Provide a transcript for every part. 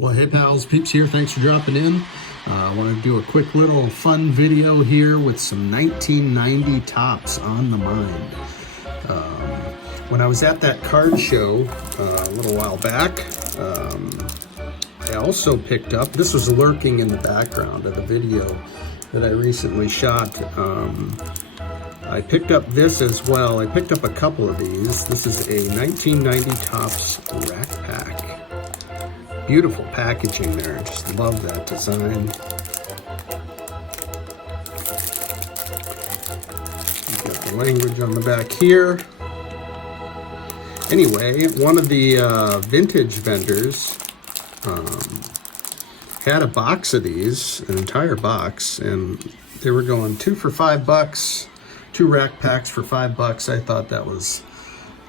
Well, hey pals, Peeps here. Thanks for dropping in. I want to do a quick little fun video here with some 1990 tops on the mind. When I was at that card show a little while back, I also picked up, this was lurking in the background of the video that I recently shot. I picked up this as well. I picked up a couple of these. This is a 1990 Topps rack pack. Beautiful packaging there. I just love that design. You've got the language on the back here. Anyway, one of the vintage vendors had a box of these, an entire box, and they were going 2 for $5, 2 rack packs for $5. I thought that was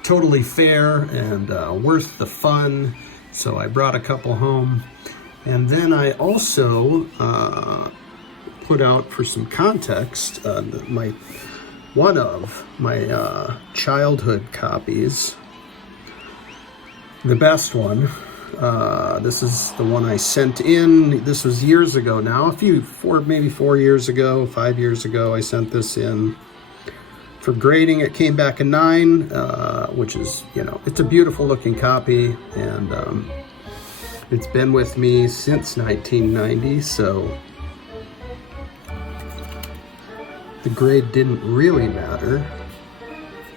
totally fair and worth the fun. So I brought a couple home, and then I also put out, for some context, one of my childhood copies, the best one. This is the one I sent in. This was years ago now, maybe 4 years ago, 5 years ago. I sent this in for grading. It came back a 9, which is, it's a beautiful looking copy, and it's been with me since 1990, so the grade didn't really matter.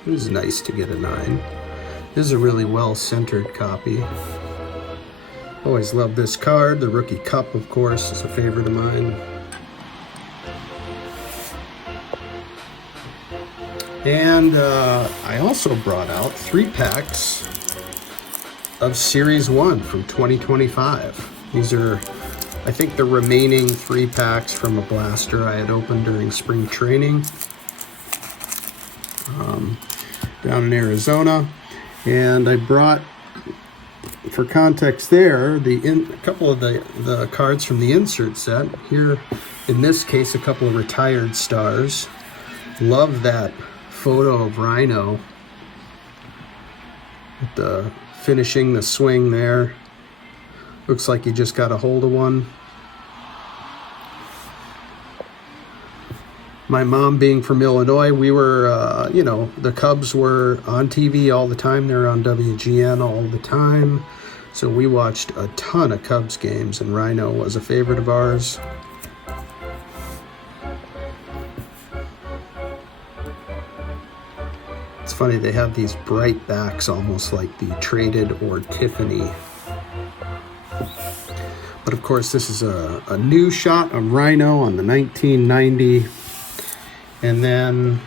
It was nice to get a 9. This is a really well-centered copy. Always love this card. The Rookie Cup, of course, is a favorite of mine. And I also brought out 3 packs of Series 1 from 2025. These are, I think, the remaining 3 packs from a blaster I had opened during spring training down in Arizona. And I brought, for context there, a couple of the cards from the insert set. Here, in this case, a couple of retired stars. Love that photo of Rhino with the finishing the swing there. Looks like he just got a hold of one. My mom being from Illinois, we were, the Cubs were on TV all the time. They're on WGN all the time. So we watched a ton of Cubs games, and Rhino was a favorite of ours. It's funny, they have these bright backs, almost like the Traded or Tiffany. But of course, this is a new shot of Rhino on the 1990. And then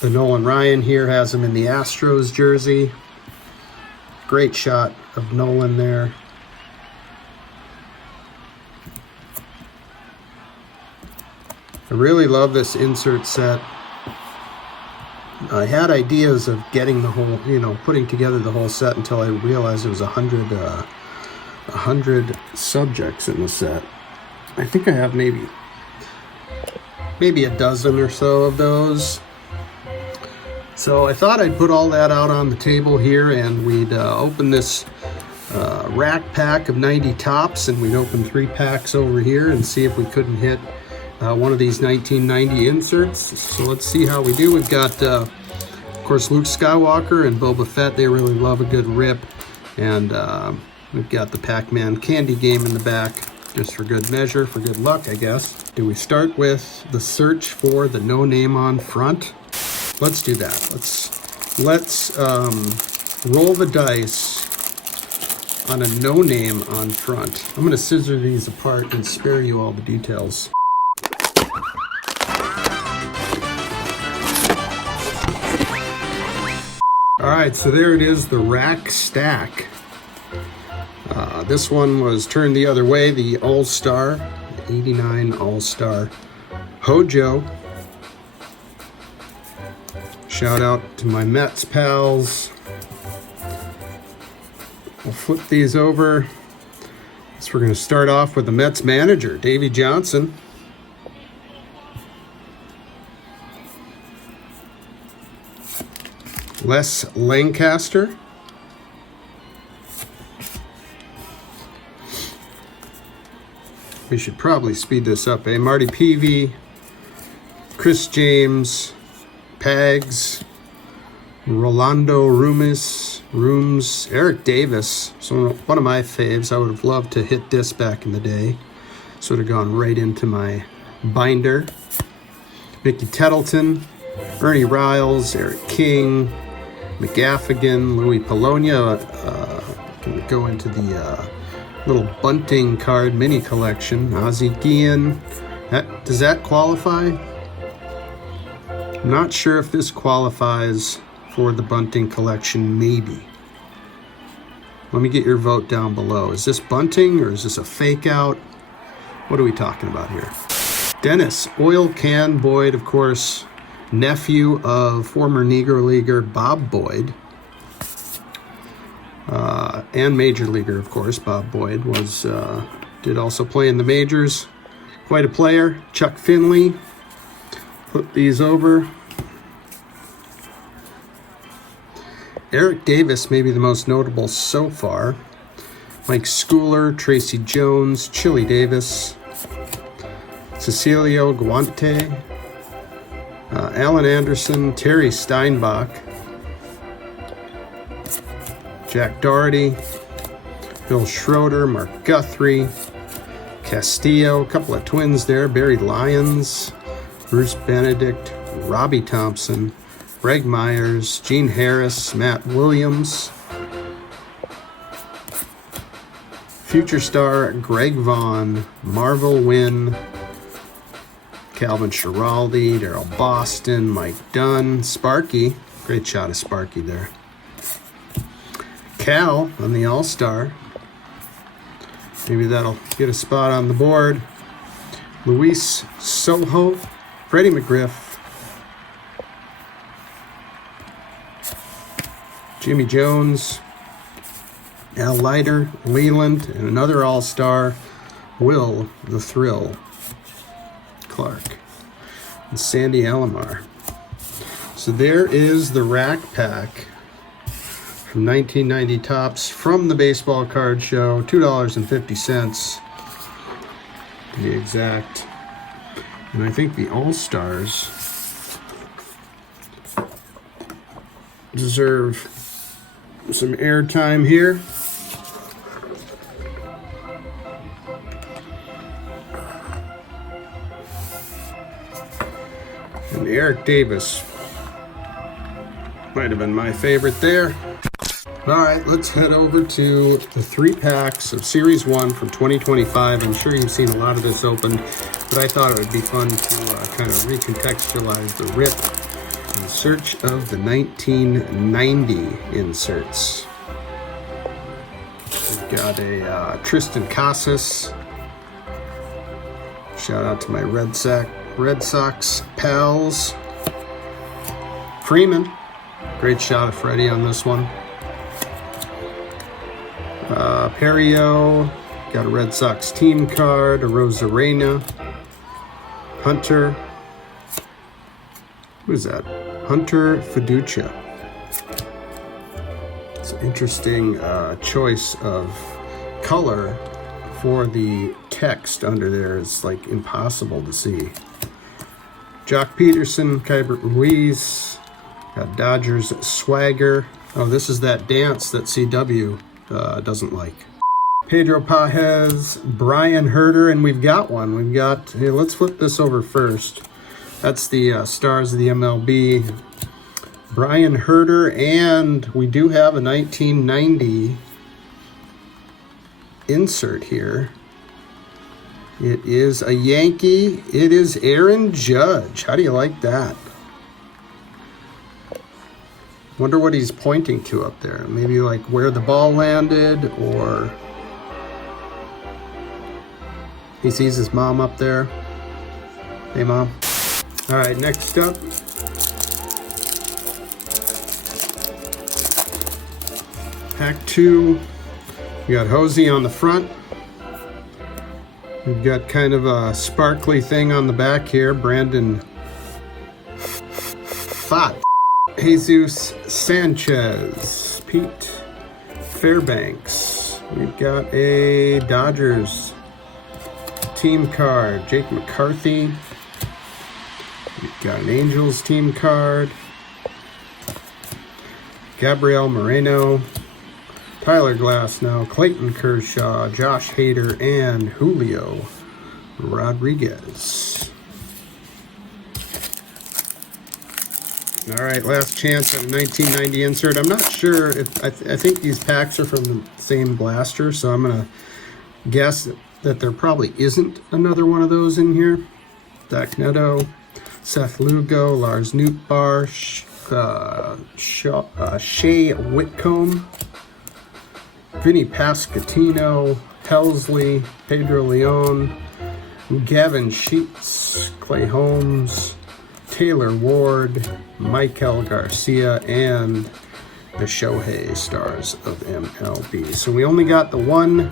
the Nolan Ryan here has him in the Astros jersey. Great shot of Nolan there. I really love this insert set. I had ideas of getting the whole, putting together the whole set until I realized it was 100 subjects in the set. I think I have maybe a dozen or so of those. So I thought I'd put all that out on the table here, and we'd open this rack pack of 90 tops, and we'd open 3 packs over here and see if we couldn't hit one of these 1990 inserts. So let's see how we do. We've got, of course, Luke Skywalker and Boba Fett. They really love a good rip. And we've got the Pac-Man candy game in the back, just for good measure, for good luck, I guess. Do we start with the search for the no name on front? Let's do that. Let's roll the dice on a no name on front. I'm gonna scissor these apart and spare you all the details. All right, so there it is, the rack stack. This one was turned the other way, the All-Star, 89 All-Star Hojo. Shout out to my Mets pals. We'll flip these over. So we're going to start off with the Mets manager, Davey Johnson. Les Lancaster. We should probably speed this up, eh? Marty Peavy, Chris James, Pags, Rolando Rooms, Eric Davis. So one of my faves. I would have loved to hit this back in the day. This would have gone right into my binder. Mickey Tettleton, Ernie Riles, Eric King, McGaffigan, Louis Polonia. Can go into the little bunting card mini collection. Ozzie Guillen. Does that qualify? I'm not sure if this qualifies for the bunting collection. Maybe. Let me get your vote down below. Is this bunting or is this a fake out? What are we talking about here? Dennis Oil Can Boyd, of course, nephew of former Negro Leaguer Bob Boyd. And Major Leaguer, of course. Bob Boyd did also play in the majors. Quite a player. Chuck Finley. Flip these over. Eric Davis, maybe the most notable so far. Mike Schooler, Tracy Jones, Chili Davis, Cecilio Guante, Alan Anderson, Terry Steinbach, Jack Doherty, Bill Schroeder, Mark Guthrie, Castillo, a couple of twins there, Barry Lyons, Bruce Benedict, Robbie Thompson, Greg Myers, Gene Harris, Matt Williams, future star Greg Vaughn, Marvel Wynn, Calvin Schiraldi, Darryl Boston, Mike Dunn, Sparky, great shot of Sparky there. Cal on the All-Star. Maybe that'll get a spot on the board. Luis Soho, Freddie McGriff, Jimmy Jones, Al Leiter, Leland, and another All-Star, Will the Thrill Clark, and Sandy Alomar. So there is the Rack Pack from 1990 Topps from the Baseball Card Show, $2.50 to be exact. And I think the All-Stars deserve some airtime here. And Eric Davis might have been my favorite there. All right, let's head over to the 3 packs of Series 1 from 2025. I'm sure you've seen a lot of this opened, but I thought it would be fun to kind of recontextualize the rip in search of the 1990 inserts. We've got a Tristan Casas. Shout out to my Red Sox pals. Freeman. Great shot of Freddie on this one. Perio. Got a Red Sox team card. A Rosarena. Hunter. Who is that? Hunter Fiducia. It's an interesting choice of color for the text under there. It's like impossible to see. Jock Peterson, Kybert Ruiz, got Dodgers Swagger. Oh, this is that dance that CW doesn't like. Pedro Pajes, Brian Herder, and we've got one. We've got, hey, let's flip this over first. That's the stars of the MLB. Brian Herder, and we do have a 1990 insert here. It is a Yankee. It is Aaron Judge. How do you like that? Wonder what he's pointing to up there. Maybe like where the ball landed, or he sees his mom up there. Hey, Mom. All right, next up. Pack 2. We got Hosey on the front. We've got kind of a sparkly thing on the back here. Brandon Fott. Jesus Sanchez. Pete Fairbanks. We've got a Dodgers team card. Jake McCarthy. We've got an Angels team card. Gabriel Moreno. Tyler Glasnow. Clayton Kershaw. Josh Hader. And Julio Rodriguez. All right, last chance at a 1990 insert. I'm not sure if I think these packs are from the same blaster, so I'm gonna guess that there probably isn't another one of those in here. Dak Neto, Seth Lugo, Lars Nootbaar, Shea Whitcomb, Vinny Pasquantino, Helsley, Pedro Leon, Gavin Sheets, Clay Holmes, Taylor Ward, Michael Garcia, and the Shohei Stars of MLB. So we only got the one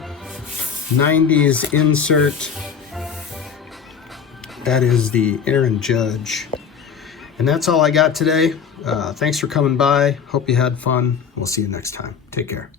90s insert. That is the Aaron Judge. And that's all I got today. Thanks for coming by. Hope you had fun. We'll see you next time. Take care.